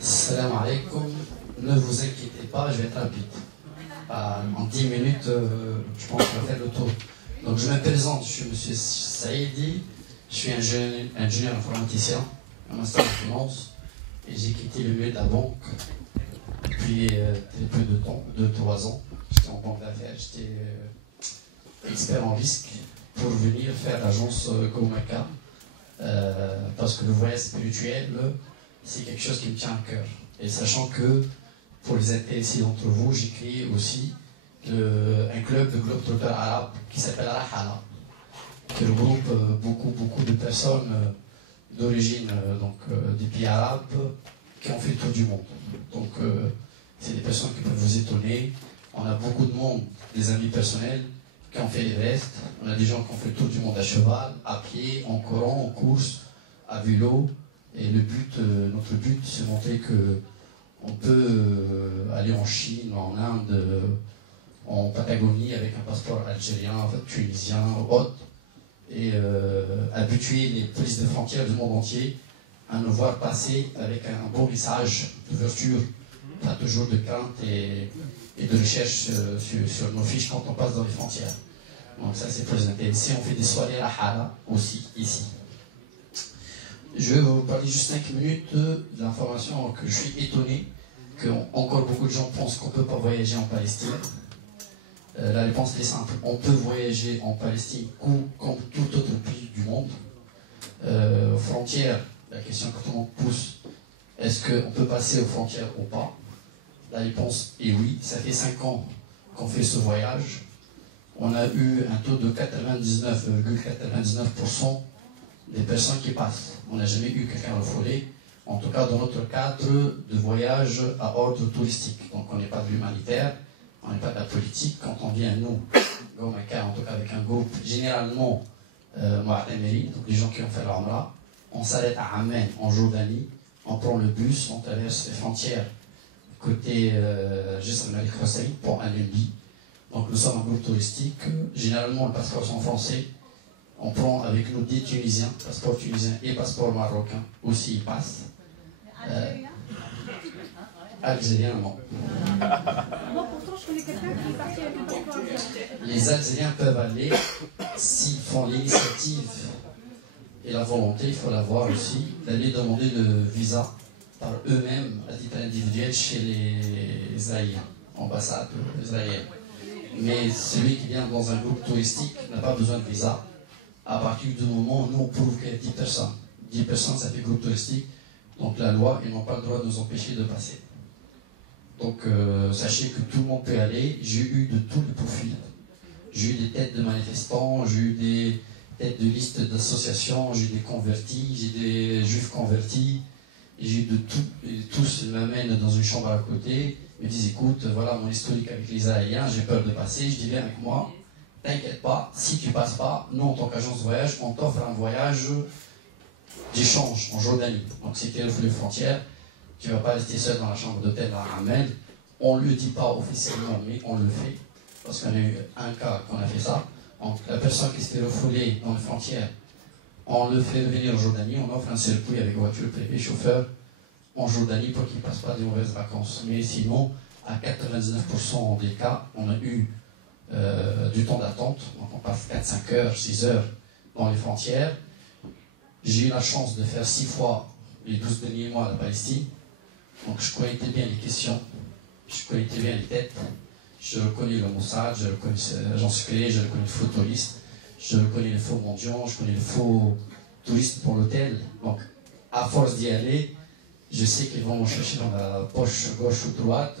Salam alaikum. Ne vous inquiétez pas, je vais être rapide. En 10 minutes, je pense qu'on va faire le tour. Donc je me présente, je suis M. Saïdi, je suis ingénieur informaticien, un master en finance, et j'ai quitté le milieu de la banque depuis très peu de temps, 2-3 ans. J'étais en banque d'affaires, j'étais expert en risque pour venir faire l'agence Gomaka, parce que le voyage spirituel, c'est quelque chose qui me tient à cœur. Et sachant que, pour les intéressés d'entre vous, j'ai créé aussi un club de globetrotters arabes qui s'appelle Rahala, qui regroupe beaucoup de personnes d'origine des pays arabes qui ont fait le tour du monde. Donc, c'est des personnes qui peuvent vous étonner. On a beaucoup de monde, des amis personnels, qui ont fait l'Everest. On a des gens qui ont fait le tour du monde à cheval, à pied, en courant, en course, à vélo. Et notre but, c'est de montrer qu'on peut aller en Chine, en Inde, en Patagonie avec un passeport algérien, tunisien, autre, et habituer les polices de frontières du monde entier à nous voir passer avec un beau message d'ouverture, pas toujours de crainte et de recherche sur nos fiches quand on passe dans les frontières. Donc ça, c'est pour les intéressés. On fait des soirées à Hala aussi, ici. Je vais vous parler juste 5 minutes de l'information que je suis étonné que encore beaucoup de gens pensent qu'on ne peut pas voyager en Palestine. La réponse est simple. On peut voyager en Palestine comme tout autre pays du monde. Aux frontières, la question que tout le monde pousse, est-ce qu'on peut passer aux frontières ou pas? La réponse est oui. Ça fait 5 ans qu'on fait ce voyage. On a eu un taux de 99,99% des personnes qui passent. On n'a jamais eu quelqu'un refoulé, en tout cas dans notre cadre de voyage à ordre touristique. Donc on n'est pas de l'humanitaire, on n'est pas de la politique. Quand on vient, nous, Gomaka, en tout cas avec un groupe, généralement, Mou'atamiri, donc les gens qui ont fait l'Umrah, on s'arrête à Amman, en Jordanie, on prend le bus, on traverse les frontières côté Jisr al-Malik Hussein pour Allenby. Donc nous sommes un groupe touristique, généralement le passeport est en français. On prend avec nous des Tunisiens, passeport tunisien et passeport marocain, aussi ils passent. Algériens, non. Moi, pourtant, je connais quelqu'un qui est parti avec un passeport algérien. Les Algériens peuvent aller s'ils font l'initiative et la volonté, il faut l'avoir aussi, d'aller demander le visa par eux-mêmes à titre individuel chez les Israéliens, ambassade israélienne. Mais celui qui vient dans un groupe touristique n'a pas besoin de visa. À partir du moment où nous on prouve qu'il y a 10 personnes. 10 personnes, ça fait groupe touristique. Donc la loi, ils n'ont pas le droit de nous empêcher de passer. Donc sachez que tout le monde peut aller. J'ai eu de tous les profils. J'ai eu des têtes de manifestants, j'ai eu des têtes de listes d'associations, j'ai eu des convertis, j'ai des juifs convertis. J'ai eu de tout. Et tous m'amènent dans une chambre à côté, me disent écoute, voilà mon historique avec les Israéliens, j'ai peur de passer, je dis viens avec moi. T'inquiète pas, si tu passes pas, nous en tant qu'agence de voyage, on t'offre un voyage d'échange en Jordanie. Donc si tu es les frontières, tu ne vas pas rester seul dans la chambre d'hôtel à Amman. On ne le dit pas officiellement, mais on le fait. Parce qu'on a eu un cas qu'on a fait ça. Donc la personne qui s'est refoulée dans les frontières, on le fait venir en Jordanie, on offre un circuit avec voiture privée, chauffeur, en Jordanie pour qu'il ne passe pas des mauvaises vacances. Mais sinon, à 99% des cas, on a eu du temps d'attente, donc on passe 4-5 heures, 6 heures dans les frontières. J'ai eu la chance de faire 6 fois les 12 derniers mois à la Palestine, donc je connaissais bien les questions, je connaissais bien les têtes, je reconnais le Mossad, je reconnais l'agence secrète, je reconnais le faux touriste, je reconnais les faux mendiants, je connais les faux touristes pour l'hôtel. Donc à force d'y aller, je sais qu'ils vont chercher dans la poche gauche ou droite,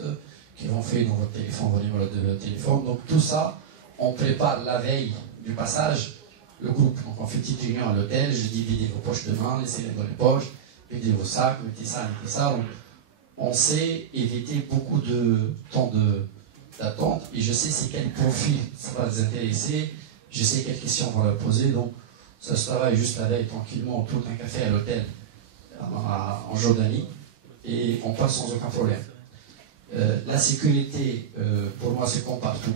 qui vont faire dans votre téléphone, vos numéros de téléphone. Donc tout ça, on prépare la veille du passage, le groupe. Donc on fait une petite réunion à l'hôtel, je dis videz vos poches de main, laissez-les dans les poches, videz vos sacs, mettez ça, mettez ça. Donc, on sait éviter beaucoup de temps d'attente et je sais c'est quel profil ça va les intéresser, je sais quelles questions on va leur poser. Donc ça se travaille juste la veille tranquillement autour d'un café à l'hôtel en Jordanie et on passe sans aucun problème. La sécurité, pour moi, c'est comme partout.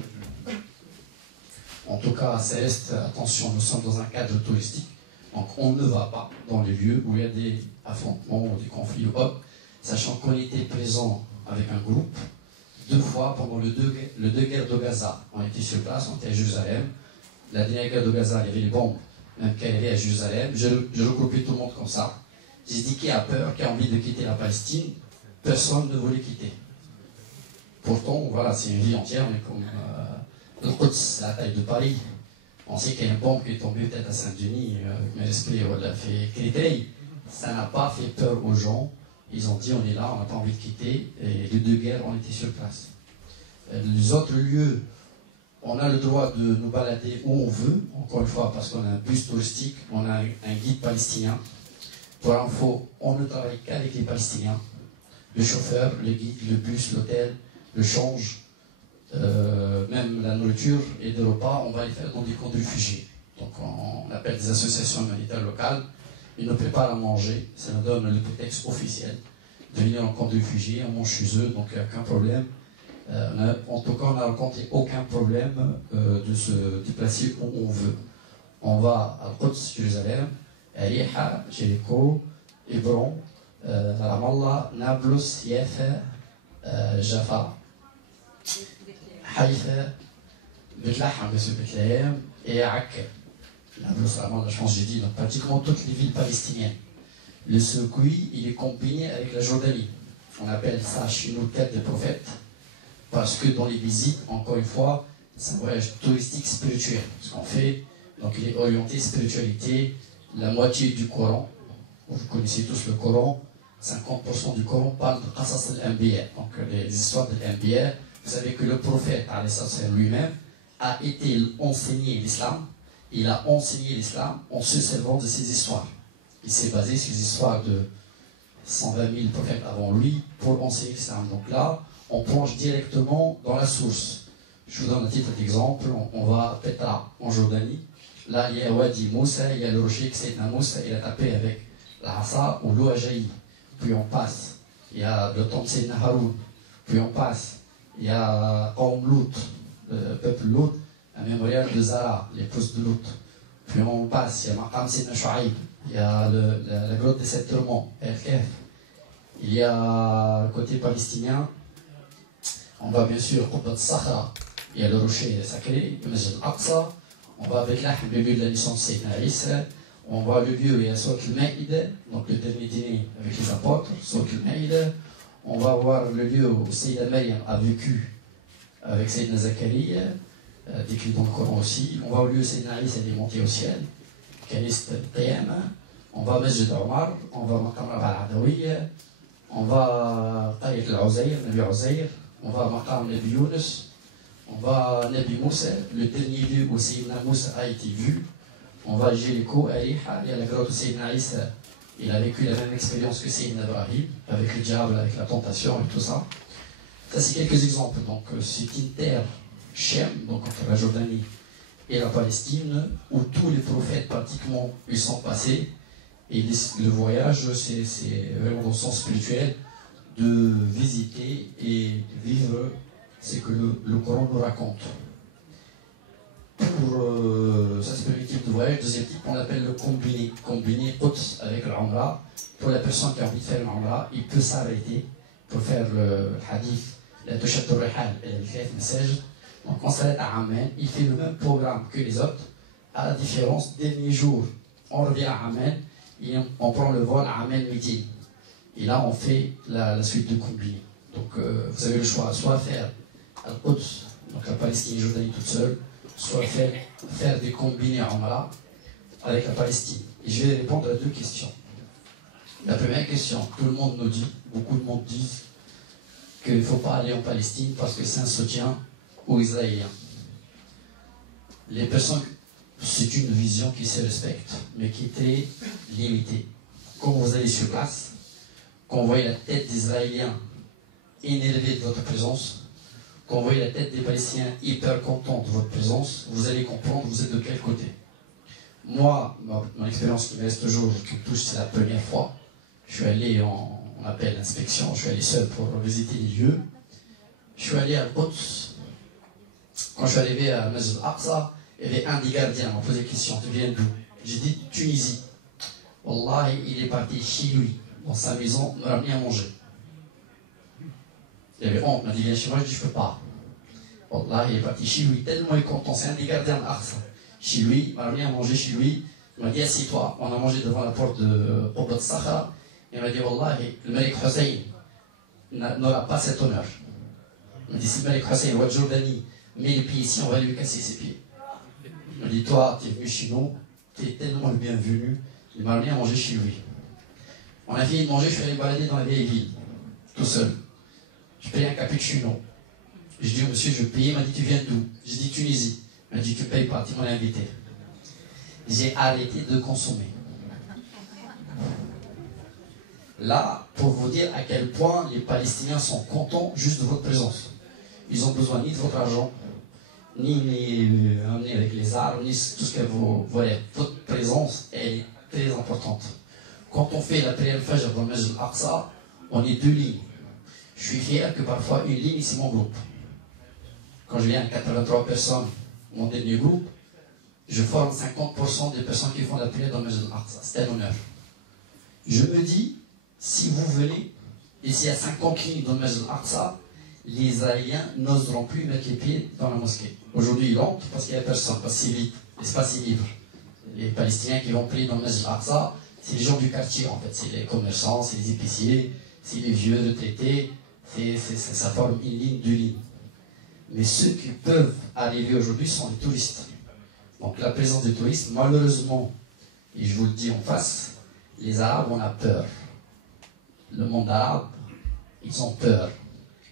En tout cas, ça reste, attention, nous sommes dans un cadre touristique, donc on ne va pas dans les lieux où il y a des affrontements ou des conflits ou autres. sachant qu'on était présent avec un groupe 2 fois pendant les deux guerres de Gaza. On était sur place, on était à Jérusalem. La dernière guerre de Gaza, il y avait les bombes, même qui arrivaient à Jérusalem. Je regroupais tout le monde comme ça. J'ai dit qui a peur, qui a envie de quitter la Palestine. Personne ne voulait quitter. Pourtant, voilà, c'est une vie entière, mais comme le Quds, c'est la taille de Paris. On sait qu'il y a une bombe qui est tombée peut-être à Saint-Denis, mais l'esprit l'a fait Créteil. Ça n'a pas fait peur aux gens. Ils ont dit on est là, on n'a pas envie de quitter. Et les 2 guerres, on était sur place. Les autres lieux, on a le droit de nous balader où on veut, encore une fois, parce qu'on a un bus touristique, on a un guide palestinien. Pour info, on ne travaille qu'avec les Palestiniens. Le chauffeur, le guide, le bus, l'hôtel, le change, même la nourriture et des repas, on va les faire dans des camps de réfugiés. Donc on appelle des associations humanitaires locales, ils nous préparent à manger, ça nous donne le prétexte officiel de venir en camp de réfugiés, on mange chez eux, donc il n'y a aucun problème. En tout cas, on n'a rencontré aucun problème de se déplacer où on veut. On va à Quds, Jérusalem, Ariha, Jéricho, Hébron, Ramallah, Nablus, Yafa, Jaffa, Haïfa, Bethlehem, Bethléem et Akka. Nablus, Ramallah, je pense que j'ai dit, donc pratiquement toutes les villes palestiniennes. Le circuit, il est combiné avec la Jordanie. On appelle ça chez nous tête des prophètes, parce que dans les visites, encore une fois, c'est un voyage touristique spirituel. Ce qu'on fait, donc il est orienté spiritualité, la moitié du Coran. Vous connaissez tous le Coran, 50% du Coran parle de Qasas al-Anbiya, donc les histoires de l'Anbiya. Vous savez que le prophète lui-même a été enseigné l'islam, il a enseigné l'islam en se servant de ces histoires. Il s'est basé sur les histoires de 120 000 prophètes avant lui pour enseigner l'islam. Donc là, on plonge directement dans la source. Je vous donne un titre d'exemple. On va à Petra, en Jordanie. Là, il y a Wadi Moussa, il y a le rocher que Sayyidina Moussa, il a tapé avec la Hassa où l'eau a jailli. Puis on passe. Il y a le temple Sayyidina Haroun. Puis on passe. Il y a Qawm Lut, le peuple Lut, un mémorial de Zara, l'épouse de Lut. Puis on passe. Il y a Maqam Sayyidina Shu'aib. Il y a la grotte des 7 tourments, El-Kef. Il y a côté palestinien. On va bien sûr au Qubbat Sakhra, il y a le rocher sacré, le Masjid al-Aqsa. On va avec Lahm, le lieu de la naissance de Sayyidina Isa. On va le lieu où il y a Souk al-Ma'ida, donc le dernier dîner avec les apôtres, Souk al-Ma'ida. On va voir le lieu où Sayyida Maryam a vécu avec Sayyidina Zakaria, décrit dans le Coran aussi. On va au lieu où Sayyidina Isa est monté au ciel, Kanist al-Qiyama. On va à Masjid Omar, on va à Maqam al-Adawiya, on va à Qayt al-Uzayr, Nabi Uzayr. On va à Maqam Nabi Yunus, on va à Nabi Moussa, le dernier lieu où Sayyidina Moussa a été vu. On va à Jéricho, Ariha, il y a la grotte de Sayyidina Isa. Il a vécu la même expérience que Sayyidina Ibrahim, avec le diable, avec la tentation et tout ça. Ça, c'est quelques exemples. Donc, c'est une terre, Shem, donc entre la Jordanie et la Palestine, où tous les prophètes pratiquement ils sont passés. Et le voyage, c'est vraiment dans le sens spirituel, de visiter et vivre ce que le Coran nous raconte. Pour ça, c'est le premier type de voyage. Deuxième type, on l'appelle le combiné. Combiné Quds avec l'Umrah. Pour la personne qui a envie de faire l'Umrah, il peut s'arrêter pour faire le hadith, la Toshat al-Rihal et la Khayf Message. Donc on s'arrête à Amman, il fait le même programme que les autres. À la différence, dernier jour, on revient à Amman et on prend le vol à Amman Midi. Et là, on fait la suite de combiné. Donc, vous avez le choix, soit faire Al-Quds, donc la Palestine et Jordanie toute seule, soit faire des combinés en Umrah avec la Palestine. Et je vais répondre à 2 questions. La première question, tout le monde nous dit, beaucoup de monde disent qu'il ne faut pas aller en Palestine parce que c'est un soutien aux Israéliens. Les personnes, c'est une vision qui se respecte, mais qui est très limitée. Quand vous allez sur place, quand vous voyez la tête des Israéliens énervée de votre présence, quand vous voyez la tête des Palestiniens hyper contents de votre présence, vous allez comprendre vous êtes de quel côté. Moi, mon expérience qui me reste toujours, qui me touche, c'est la première fois. Je suis allé on appelle l'inspection, je suis allé seul pour visiter les lieux. Je suis allé à Al-Quds. Quand je suis arrivé à Masjid al-Aqsa, il y avait un des gardiens, on m'a posé la question, tu viens d'où? J'ai dit Tunisie. Wallah, il est parti chez lui, dans sa maison, me ramener à manger. Il avait honte, il m'a dit viens chez moi, je dis je peux pas. Wallah, il est parti chez lui, tellement il est content, c'est un des gardiens d'Aqsa. Chez lui, il m'a ramené à manger chez lui, il m'a dit assieds-toi, on a mangé devant la porte de Qubbat Sakhra, il m'a dit Wallah, le Malik Hussein n'aura pas cet honneur. Il m'a dit si le Malik Hussein ou Jordanie met les pieds ici, on va lui casser ses pieds. Il m'a dit toi, tu es venu chez nous, tu es tellement le bienvenu, il m'a ramené à manger chez lui. On a fini de manger, je suis allé me balader dans la vieille ville, tout seul. Je payais un cappuccino. Je dis au monsieur, je vais payer. Il m'a dit, tu viens d'où? J'ai dit, Tunisie. Il m'a dit, tu ne payes pas, tu m'as invité. J'ai arrêté de consommer. Là, pour vous dire à quel point les Palestiniens sont contents juste de votre présence. Ils n'ont besoin ni de votre argent, ni amener avec les armes, ni tout ce que vous voulez. Votre présence est très importante. Quand on fait la prière Fajr dans le Masjid al-Aqsa, on est 2 lignes. Je suis fier que parfois une ligne, c'est mon groupe. Quand je viens à 83 personnes, mon dernier groupe, je forme 50% des personnes qui font la prière dans le Masjid al-Aqsa. C'est un honneur. Je me dis, si vous venez, et s'il y a 50 lignes dans le Masjid al-Aqsa, les Israéliens n'oseront plus mettre les pieds dans la mosquée. Aujourd'hui, ils entrent parce qu'il n'y a personne, parce que c'est vide, l'espace est libre. Les Palestiniens qui vont prier dans le Masjid al-Aqsa, c'est les gens du quartier en fait, c'est les commerçants, c'est les épiciers, c'est les vieux retraités, ça forme une ligne, 2 lignes. Mais ceux qui peuvent arriver aujourd'hui sont les touristes. Donc la présence des touristes, malheureusement, et je vous le dis en face, les Arabes, on a peur. Le monde arabe, ils ont peur.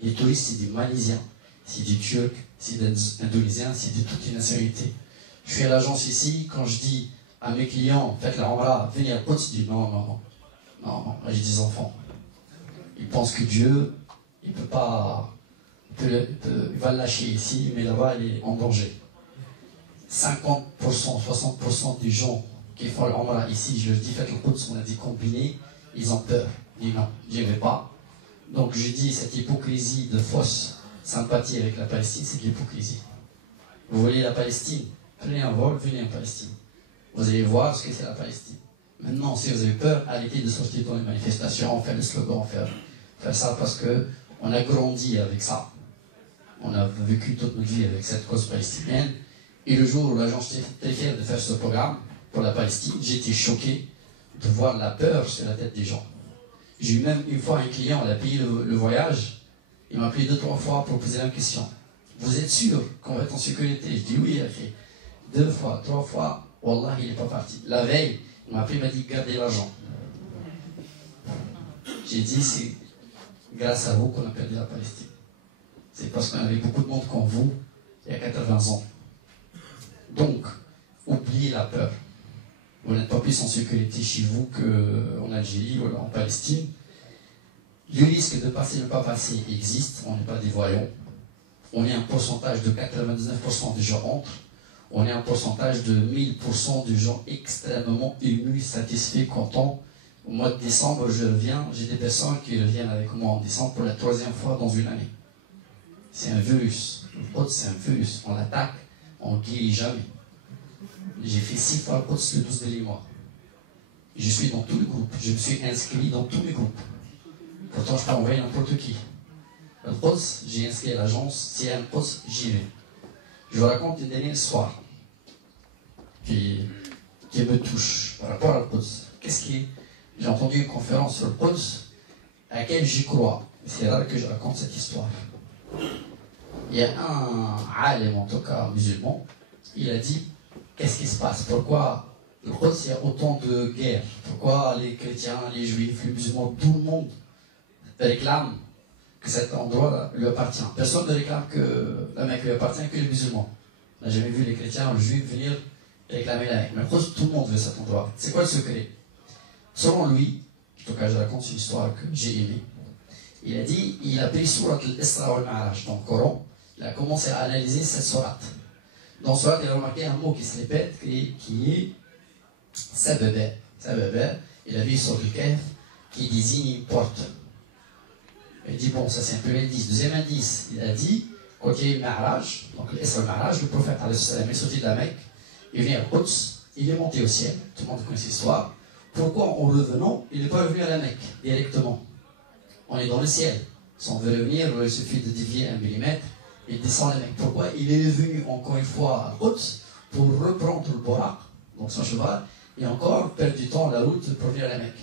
Les touristes, c'est des Malaisiens, c'est des Turcs, c'est des Indonésiens, c'est de toutes les nationalités. Je suis à l'agence ici, quand je dis à mes clients, faites la Umrah, venez à Quds, je dis non, là j'ai des enfants. Ils pensent que Dieu, il peut pas, il va le lâcher ici, mais là-bas, il est en danger. 50%, 60% des gens qui font la Umrah ici, je leur dis, faites le Quds, on a dit combiné, ils ont peur. Je dis non, j'y vais pas. Donc je dis, cette hypocrisie de fausse sympathie avec la Palestine, c'est de l'hypocrisie. Vous voulez la Palestine? Prenez un vol, venez en Palestine. Vous allez voir ce que c'est la Palestine. Maintenant, si vous avez peur, arrêtez de sortir dans les manifestations, faire le slogan, faire ça parce qu'on a grandi avec ça. On a vécu toute notre vie avec cette cause palestinienne. Et le jour où l'agence était très fière de faire ce programme pour la Palestine, j'étais choqué de voir la peur sur la tête des gens. J'ai eu même une fois un client, il a payé le voyage, il m'a appelé 2-3 fois pour poser la même question. Vous êtes sûr qu'on va être en sécurité? Je dis oui, il a fait 2 fois, 3 fois. Wallah, il n'est pas parti. La veille, il m'a appelé, il m'a dit gardez l'argent. J'ai dit c'est grâce à vous qu'on a perdu la Palestine. C'est parce qu'on avait beaucoup de monde comme vous il y a 80 ans. Donc, oubliez la peur. Vous n'êtes pas plus en sécurité chez vous qu'en Algérie ou en Palestine. Le risque de passer, ne pas passer existe. On n'est pas des voyants. On est un pourcentage de 99% des gens entrent. On est un pourcentage de 1000% de gens extrêmement émus, satisfaits, contents. Au mois de décembre, je reviens, j'ai des personnes qui reviennent avec moi en décembre pour la 3e fois dans une année. C'est un virus. Le Quds, c'est un virus. On l'attaque, on ne guérit jamais. J'ai fait 6 fois le Quds le 12 derniers mois. Je suis dans tous les groupes. Je me suis inscrit dans tous les groupes. Pourtant, je peux envoyer n'importe qui. Le Quds, j'ai inscrit à l'agence. S'il y a un Quds, j'y vais. Je vous raconte une dernière histoire qui me touche par rapport à le Quds. J'ai entendu une conférence sur le Quds à laquelle j'y crois. C'est rare que je raconte cette histoire. Il y a un alim, en tout cas musulman, il a dit qu'est-ce qui se passe? Pourquoi le Quds, il y a autant de guerres? Pourquoi les chrétiens, les juifs, les musulmans, tout le monde réclame que cet endroit lui appartient? Personne ne réclame que la Mecque lui appartient, que les musulmans. On n'a jamais vu les chrétiens ou les juifs venir réclamer la Mecque. Mais tout le monde veut cet endroit. C'est quoi le secret? Selon lui, en tout cas je raconte une histoire que j'ai aimée, il a dit, il a pris Surat al-Isra wal-Ma'raj dans le Coran, il a commencé à analyser cette sourate. Dans Surat, il a remarqué un mot qui se répète, qui est Sababa. Sababa, il a vu sur le Kahf, qui désigne une porte. Il dit, bon, ça c'est un premier indice. Deuxième indice, il a dit, quand il y a eu le Ma'raj, donc l'Isra wal-Ma'raj, le prophète est sorti de la Mecque, il est venu à Quds, il est monté au ciel, tout le monde connaît cette histoire. Pourquoi en revenant, il n'est pas revenu à la Mecque directement? On est dans le ciel. Si on veut revenir, il suffit de dévier 1 millimètre et descendre la Mecque. Pourquoi? Il est venu encore une fois à Quds pour reprendre le Borak, donc son cheval, et encore perdre du temps à la route pour venir à la Mecque.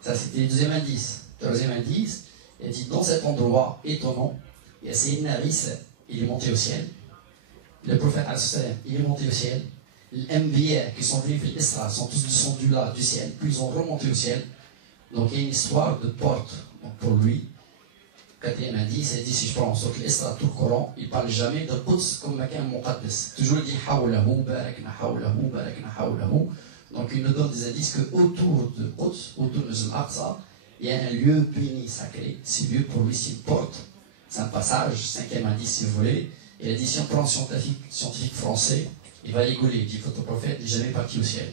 Ça, c'était le deuxième indice. Le troisième indice, il dit dans cet endroit étonnant, il y a Sayyidina Isa, il est monté au ciel. Le prophète al-Salam, il est monté au ciel. Les Anbiya qui sont venus vers l'Isra sont tous descendus là du ciel, puis ils ont remonté au ciel. Donc il y a une histoire de porte pour lui. Quatrième indice, il dit si je prends en sorte l'Isra, tout le Coran, il ne parle jamais de Quds comme Makan Muqaddas. Toujours il dit Hawlahu, Barakna Hawlahu, Barakna Hawlahu. Donc il nous donne des indices que autour de Quds, autour de Al-Aqsa, il y a un lieu béni sacré. Ce lieu pour lui c'est une porte, c'est un passage. Cinquième indice si vous voulez. Et il a dit si on prend un scientifique français, il va rigoler. Il dit votre prophète n'est jamais parti au ciel.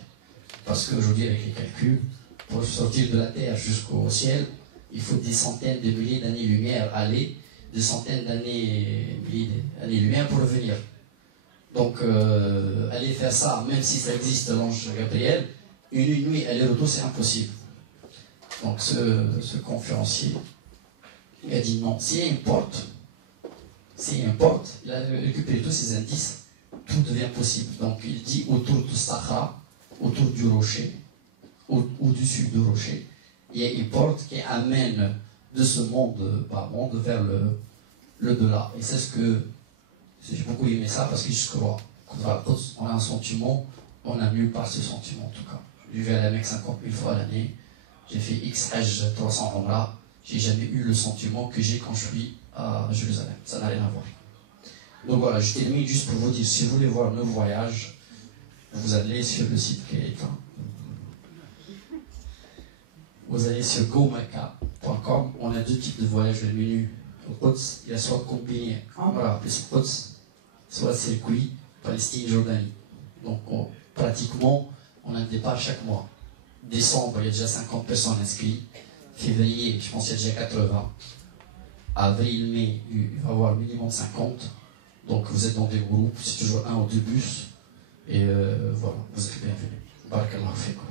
Parce qu'aujourd'hui avec les calculs, pour sortir de la terre jusqu'au ciel, il faut des centaines de milliers d'années-lumière aller, des centaines d'années-lumière pour revenir. Donc, aller faire ça, même si ça existe, l'ange Gabriel, une nuit aller-retour, c'est impossible. Donc, ce conférencier, il a dit non, s'il y a une porte, il a récupéré tous ces indices, tout devient possible. Donc, il dit autour du Sahara, autour du rocher, au-dessus du rocher, il y a une porte qui amène de ce monde vers le delà. Et c'est ce que j'ai beaucoup aimé ça parce que je crois qu'on a un sentiment, on n'a nulle part ce sentiment en tout cas. Je vais à la Mecque 50 000 fois à l'année, j'ai fait X Hajj 300 Umrah, j'ai jamais eu le sentiment que j'ai quand je suis à Jérusalem. Ça n'a rien à voir. Donc voilà, je termine juste pour vous dire, si vous voulez voir nos voyages, vous allez sur le site qui est éteint. Vous allez sur gomecca.com, on a deux types de voyages de menu. Au Quds, il y a soit combiné Umrah plus Quds, soit circuit Palestine-Jordanie. Donc pratiquement, on a un départ chaque mois. Décembre, il y a déjà 50 personnes inscrites. Février, je pense qu'il y a déjà 80. Avril, mai, il va y avoir minimum 50. Donc vous êtes dans des groupes, c'est toujours un ou deux bus. Et voilà, vous êtes bienvenus. Barakallahu fikum.